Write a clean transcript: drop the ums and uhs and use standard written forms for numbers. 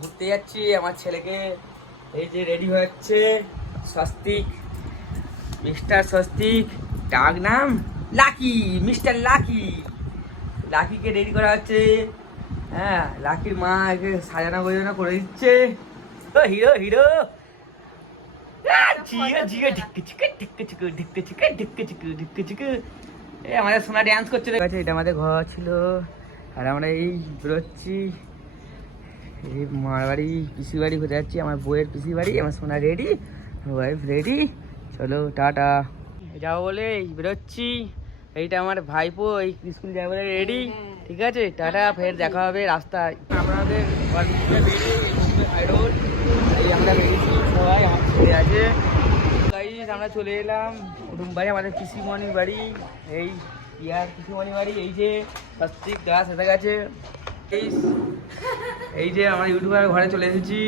ঘুরতে যাচ্ছি আমার ছেলেকে এই যে রেডি হচ্ছে স্বস্তিক, মিস্টার স্বস্তিক, ডাক নাম লাকি, মিস্টার লাকি। লাকিকে রেডি করা হচ্ছে। হ্যাঁ, লাকির মা একে সাজানো গোজানো করে দিচ্ছে। ও হিরো হিরো, আমাদের সোনা ড্যান্স করছে। এটা আমাদের ঘর ছিল আর আমরা এই বেরোচ্ছি এই মার বাড়ি, পিসি বাড়ি ঘুরে যাচ্ছি। আমার বউয়ের পিসি বাড়ি, আমার সোনা রেডি, ওয়াইফ রেডি, চলো টাটা। যাবো বলে বেরোচ্ছি। এইটা আমার ভাইপো, এই স্কুল যাবে বলে রেডি। ঠিক আছে, টাটা, ফের দেখা হবে রাস্তায়। আপনাদের এই আমরা বেরিয়েছি সবাই, আমার ছেলে আছে। আমরা চলে এলাম রুমবাড়ি, আমাদের পিসিমণির বাড়ি, এই ইয়ার পিসিমণির বাড়ি। এই যে স্বস্তিক গাছ এসে গেছে, এই যে আমার ইউটিউবার ঘরে চলে এসেছি।